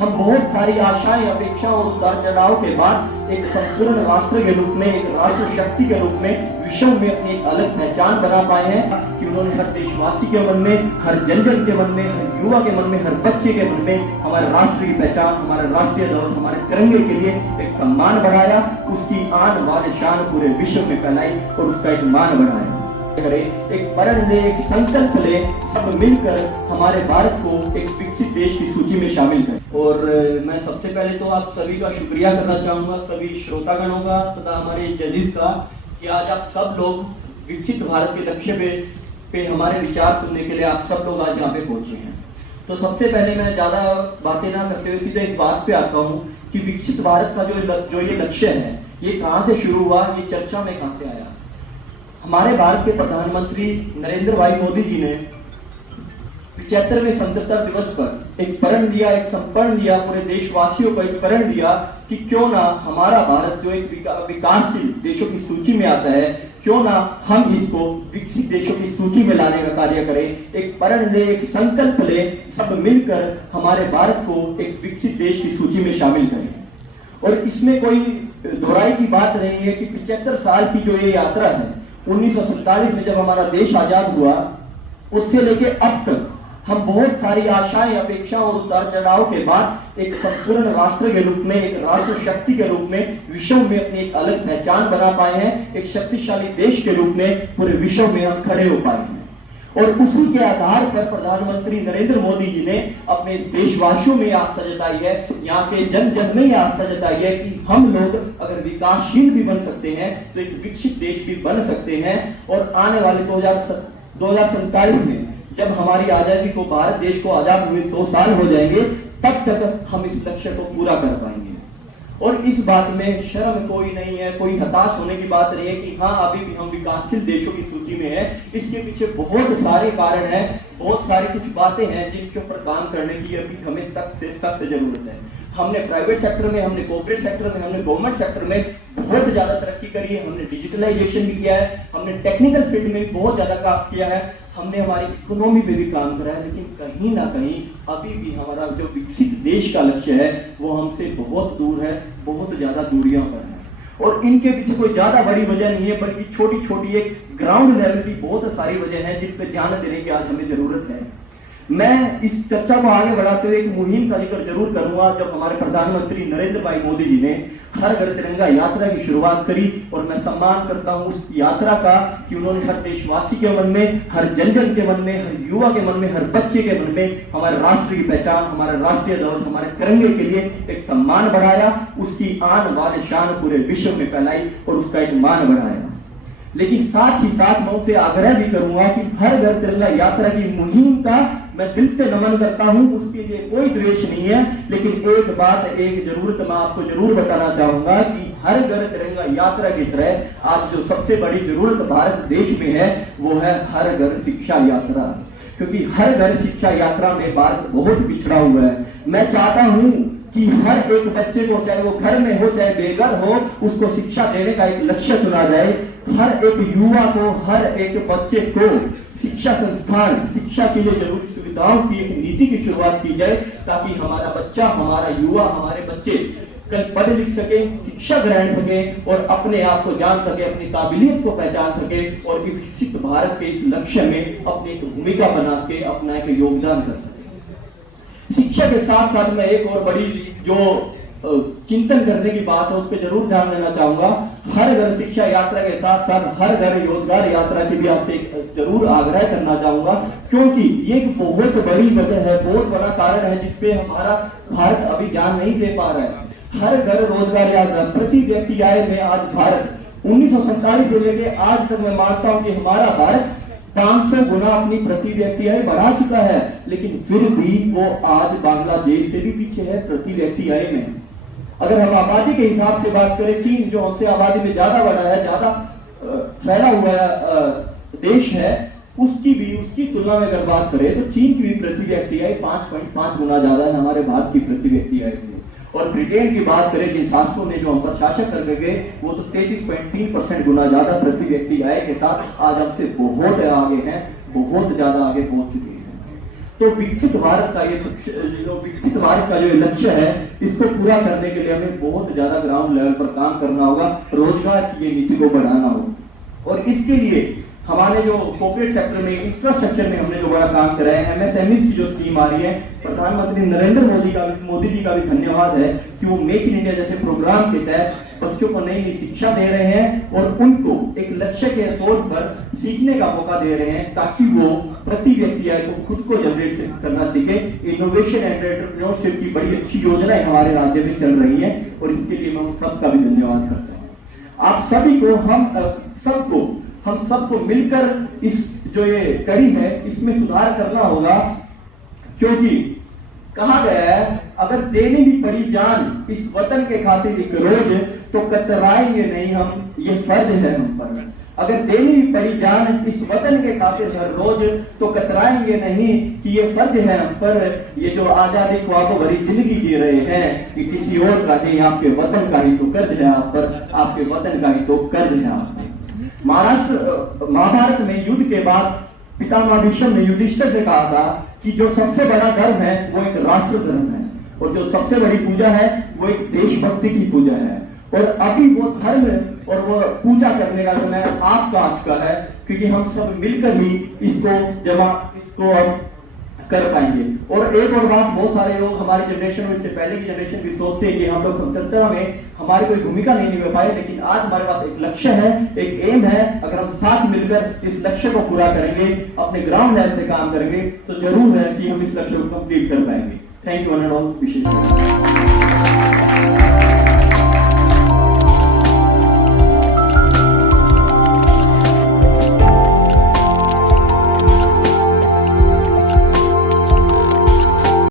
हम बहुत सारी आशाएं, अपेक्षाओं और उतार चढ़ाव के बाद एक संपूर्ण राष्ट्र के रूप में, एक राष्ट्र शक्ति के रूप में विश्व में अपनी एक अलग पहचान बना पाए हैं कि उन्होंने हर देशवासी के मन में, हर जन के मन में, हर युवा के मन में, हर बच्चे के मन में हमारे राष्ट्र की पहचान, हमारे राष्ट्रीय ध्वज, हमारे तिरंगे के लिए एक सम्मान बढ़ाया, उसकी आन बान शान पूरे विश्व में फैलाई और उसका एक मान बढ़ाया। एक प्रण ले, एक संकल्प ले, सब मिलकर हमारे भारत को एक विकसित देश की सूची में शामिल करें। और मैं सबसे पहले तो आप सभी का शुक्रिया करना चाहूंगा, सभी श्रोतागणों का तथा हमारे जजेस का, कि आज आप सब लोग विकसित भारत के लक्ष्य पे हमारे विचार सुनने के लिए आप सब लोग आज यहाँ पे पहुंचे हैं। तो सबसे पहले मैं ज्यादा बातें ना करते हुए सीधे इस बात पे आता हूँ कि विकसित भारत का जो ये लक्ष्य है, ये कहाँ से शुरू हुआ, ये चर्चा में कहाँ से आया। हमारे भारत के प्रधानमंत्री नरेंद्र भाई मोदी जी ने 75वें स्वतंत्रता दिवस पर एक प्रण दिया, एक संपन्न दिया, पूरे देशवासियों को एक प्रण दिया कि क्यों ना हमारा भारत जो एक विकासशील देशों की सूची में आता है, क्यों ना हम इसको विकसित देशों की सूची में लाने का कार्य करें। एक प्रण ले, एक संकल्प ले, सब मिलकर हमारे भारत को एक विकसित देश की सूची में शामिल करें। और इसमें कोई दोहराई की बात नहीं है कि 75 साल की जो ये यात्रा है, 1947 में जब हमारा देश आजाद हुआ, उससे लेके अब तक हम बहुत सारी आशाएं, अपेक्षाओं और उतार चढ़ाव के बाद एक संपूर्ण राष्ट्र के रूप में, एक राष्ट्र शक्ति के रूप में विश्व में अपनी एक अलग पहचान बना पाए हैं। एक शक्तिशाली देश के रूप में पूरे विश्व में हम खड़े हो पाए हैं। और उसी के आधार पर प्रधानमंत्री नरेंद्र मोदी जी ने अपने इस देशवासियों में आस्था जताई है, यहाँ के जन जन में आस्था जताई है कि हम लोग अगर विकासशील भी बन सकते हैं तो एक विकसित देश भी बन सकते हैं। और आने वाले 2047 में जब हमारी आजादी को, भारत देश को आजाद हुए 100 साल हो जाएंगे, तब तक हम इस लक्ष्य को पूरा कर पाएंगे। और इस बात में शर्म कोई नहीं है, कोई हताश होने की बात नहीं है कि हाँ अभी भी हम विकासशील देशों की सूची में हैं। इसके पीछे बहुत सारे कारण हैं, बहुत सारी कुछ बातें हैं जिनके ऊपर काम करने की अभी हमें सख्त से सख्त जरूरत है। हमने प्राइवेट सेक्टर में, हमने कॉर्पोरेट सेक्टर में, हमने गवर्नमेंट सेक्टर में बहुत ज्यादा तरक्की करी है, हमने डिजिटलाइजेशन भी किया है, हमने टेक्निकल फील्ड में भी बहुत ज्यादा काम किया है, हमने हमारी इकोनॉमी पे भी काम करा है। लेकिन कहीं ना कहीं अभी भी हमारा जो विकसित देश का लक्ष्य है वो हमसे बहुत दूर है, बहुत ज्यादा दूरियों पर है। और इनके पीछे कोई ज्यादा बड़ी वजह नहीं है, बल्कि छोटी छोटी एक ग्राउंड लेवल की बहुत सारी वजह है जिन पर ध्यान देने की आज हमें जरूरत है। मैं इस चर्चा को आगे बढ़ाते हुए एक मुहिम का जिक्र जरूर करूंगा जब हमारे प्रधानमंत्री नरेंद्र भाई मोदी जी ने हर घर तिरंगा यात्रा की शुरुआत करी। और मैं सम्मान करता हूं उस यात्रा का कि उन्होंने हर देशवासी के मन में, हर जन के मन में, हर युवा के मन में, हर बच्चे के मन में हमारे राष्ट्र की पहचान, हमारे राष्ट्रीय ध्वज, हमारे तिरंगे के लिए एक सम्मान बढ़ाया, उसकी आन बान शान पूरे विश्व में फैलाई और उसका एक मान बढ़ाया। लेकिन साथ ही साथ मैं उनसे आग्रह भी करूंगा कि हर घर तिरंगा यात्रा की मुहिम का मैं दिल से नमन करता हूं, उसके लिए कोई द्वेष नहीं है। लेकिन एक बात, एक जरूरत मैं आपको जरूर बताना चाहूंगा कि हर घर तिरंगा यात्रा की तरह आज जो सबसे बड़ी जरूरत भारत देश में है वो है हर घर शिक्षा यात्रा। क्योंकि हर घर शिक्षा यात्रा में भारत बहुत पिछड़ा हुआ है। मैं चाहता हूं कि हर एक बच्चे को, चाहे वो घर में हो चाहे बेघर हो, उसको शिक्षा देने का एक लक्ष्य चुना जाए। हर एक युवा को, हर एक बच्चे को शिक्षा संस्थान, शिक्षा के लिए जरूरी सुविधाओं की एक नीति की शुरुआत की जाए, ताकि हमारा बच्चा, हमारा युवा, हमारे बच्चे कल पढ़ लिख सके, शिक्षा ग्रहण सके और अपने आप को जान सके, अपनी काबिलियत को पहचान सके और विकसित भारत के इस लक्ष्य में अपनी एक भूमिका बना सके, अपना एक योगदान कर सके। शिक्षा के साथ साथ मैं एक और बड़ी जो चिंतन करने की बात है उस पर जरूर ध्यान देना चाहूंगा। हर घर शिक्षा यात्रा के साथ साथ हर घर रोजगार यात्रा की भी आपसे जरूर आग्रह करना चाहूंगा, क्योंकि ये एक बहुत बड़ी वजह है, बहुत बड़ा कारण है जिसपे हमारा भारत अभी ध्यान नहीं दे पा रहा है। हर घर रोजगार यात्रा, प्रति व्यक्ति आय में आज भारत 1947 से लेके आज तक मैं मानता हूं कि हमारा भारत 500 गुना अपनी प्रति व्यक्ति आय बढ़ा चुका है। लेकिन फिर भी वो आज बांग्लादेश से भी पीछे है प्रति व्यक्ति आय में। अगर हम आबादी के हिसाब से बात करें, चीन जो हमसे आबादी में ज्यादा बड़ा है, ज्यादा फैला हुआ देश है, उसकी तुलना में अगर बात करें तो चीन की भी प्रति व्यक्ति आय 5.5 गुना ज्यादा है हमारे भारत की प्रति व्यक्ति आय से। और ब्रिटेन की बात करें, जिन शासकों ने जो हम पर शासन कर गए, वो तो 33.3% गुना ज्यादा प्रति व्यक्ति आय के साथ आज हमसे बहुत आगे हैं, बहुत ज्यादा आगे पहुंच चुके हैं। तो विकसित भारत का विकसित भारत का जो लक्ष्य है, इसको पूरा करने के लिए हमें बहुत ज्यादा ग्राउंड लेवल पर काम करना होगा, रोजगार की ये नीति को बढ़ाना होगा। और इसके लिए हमारे जो कॉर्पोरेट सेक्टर में, इंफ्रास्ट्रक्चर में हमने जो बड़ा काम करा है, एमएसएमई की जो स्कीम आ रही है, प्रधानमंत्री नरेंद्र मोदी जी का भी धन्यवाद है कि वो मेक इन इंडिया जैसे प्रोग्राम के तहत बच्चों को नई नई शिक्षा दे रहे हैं और उनको एक लक्ष्य के तौर पर सीखने का मौका दे रहे हैं, ताकि वो प्रति व्यक्ति आय को खुद को जनरेट करना सीखे। इनोवेशन एंड एंटरप्रेन्योरशिप की बड़ी अच्छी योजनाएं हमारे राज्य में चल रही है और इसके लिए हम सबका भी धन्यवाद करते हैं। आप सभी को, हम सबको मिलकर इस जो ये कड़ी है, इसमें सुधार करना होगा, क्योंकि कहा गया है अगर देनी भी पड़ी जान इस वतन के खातिर एक रोज, तो कतराएंगे नहीं हम, ये फर्ज है हम पर। अगर देनी भी पड़ी जान इस वतन के खातिर हर रोज, तो कतराएंगे नहीं कि ये फर्ज है हम पर। ये जो आजादी ख्वाबों भरी जिंदगी जी रहे हैं, कि किसी और का नहीं, आपके वतन का ही तो कर्ज है आप पर, आपके वतन का ही तो कर्ज है आप पर। महाभारत में युद्ध के बाद पितामह भीष्म ने युधिष्ठिर से कहा था कि जो सबसे बड़ा धर्म है वो एक राष्ट्र धर्म है, और जो सबसे बड़ी पूजा है वो एक देशभक्ति की पूजा है। और अभी वो धर्म और वो पूजा करने का समय आपका आज का है, क्योंकि हम सब मिलकर ही इसको अब कर पाएंगे। और एक और बात, बहुत सारे लोग हमारी जनरेशन में, इससे पहले की जनरेशन भी सोचते हैं कि हम लोग स्वतंत्रता में हमारी कोई भूमिका नहीं निभा पाए, लेकिन आज हमारे पास एक लक्ष्य है, एक एम है। अगर हम साथ मिलकर इस लक्ष्य को पूरा करेंगे, अपने ग्राउंड लेवल पे काम करेंगे, तो जरूर है कि हम इस लक्ष्य को कंप्लीट कर पाएंगे। Thank you all, wishes